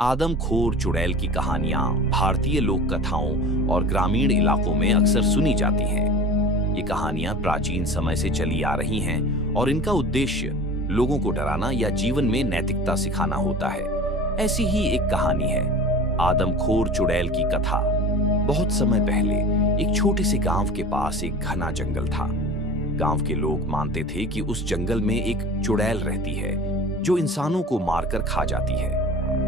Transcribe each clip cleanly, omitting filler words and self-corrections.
आदमखोर चुड़ैल की कहानियां भारतीय लोक कथाओं और ग्रामीण इलाकों में अक्सर सुनी जाती हैं। ये कहानियां प्राचीन समय से चली आ रही हैं और इनका उद्देश्य लोगों को डराना या जीवन में नैतिकता सिखाना होता है। ऐसी ही एक कहानी है आदमखोर चुड़ैल की कथा। बहुत समय पहले एक छोटे से गांव के पास एक घना जंगल था। गांव के लोग मानते थे कि उस जंगल में एक चुड़ैल रहती है जो इंसानों को मारकर खा जाती है।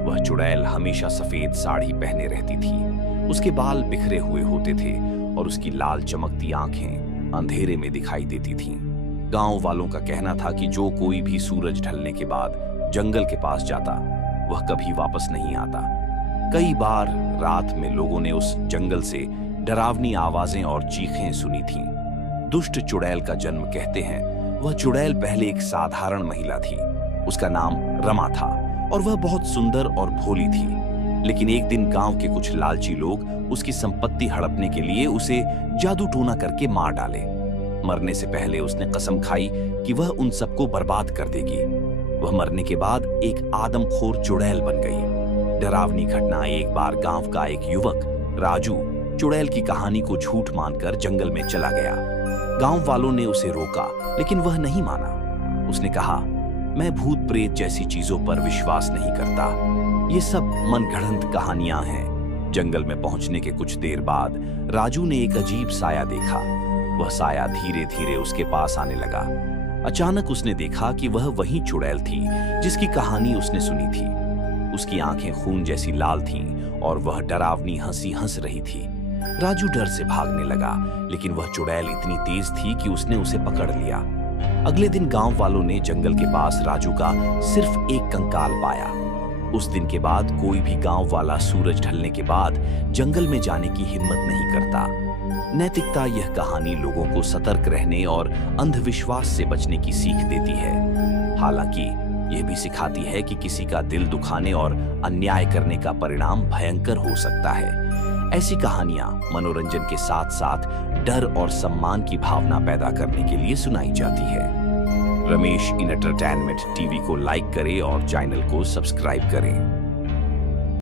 वह चुड़ैल हमेशा सफेद साड़ी पहने रहती थी। उसके बाल बिखरे हुए होते थे और उसकी लाल चमकती आंखें अंधेरे में दिखाई देती थीं। गांव वालों का कहना था कि जो कोई भी सूरज ढलने के बाद जंगल के पास जाता वह कभी वापस नहीं आता। कई बार रात में लोगों ने उस जंगल से डरावनी आवाजें और चीखें सुनी थीं। दुष्ट चुड़ैल का जन्म कहते हैं वह चुड़ैल पहले एक साधारण महिला थी। उसका नाम रमा था और वह बहुत सुंदर और भोली थी। लेकिन एक दिन गांव के कुछ लालची लोग उसकी संपत्ति हड़पने के लिए उसे जादू टोना करके मार डाले। मरने से पहले उसने कसम खाई कि वह उन सबको बर्बाद कर देगी। वह मरने के बाद एक आदमखोर चुड़ैल बन गई। डरावनी घटना, एक बार गांव का एक युवक राजू चुड़ैल की कहानी को झूठ मानकर जंगल में चला गया। गांव वालों ने उसे रोका लेकिन वह नहीं माना। उसने कहा, मैं भूत प्रेत जैसी चीजों पर विश्वास नहीं करता। ये सब मनगढ़ंत कहानियां हैं। जंगल में पहुंचने के कुछ देर बाद राजू ने एक अजीब साया देखा। वह साया धीरे धीरे उसके पास आने लगा। अचानक उसने देखा कि वह वही चुड़ैल थी जिसकी कहानी उसने सुनी थी। उसकी आंखें खून जैसी लाल थीं और वह डरावनी हंसी हंस रही थी। राजू डर से भागने लगा लेकिन वह चुड़ैल इतनी तेज थी कि उसने उसे पकड़ लिया। अगले दिन गांव वालों ने जंगल के पास राजू का सिर्फ एक कंकाल पाया। उस दिन के बाद कोई भी गांव वाला सूरज ढलने के बाद जंगल में जाने की हिम्मत नहीं करता। नैतिकता यह कहानी लोगों को सतर्क रहने और अंधविश्वास से बचने की सीख देती है। हालांकि यह भी सिखाती है कि किसी का दिल दुखाने और अन्याय करने का परिणाम भयंकर हो सकता है। ऐसी कहानियां मनोरंजन के साथ साथ डर और सम्मान की भावना पैदा करने के लिए सुनाई जाती है। रमेश इन एंटरटेनमेंट टीवी को लाइक करें और चैनल को सब्सक्राइब करें।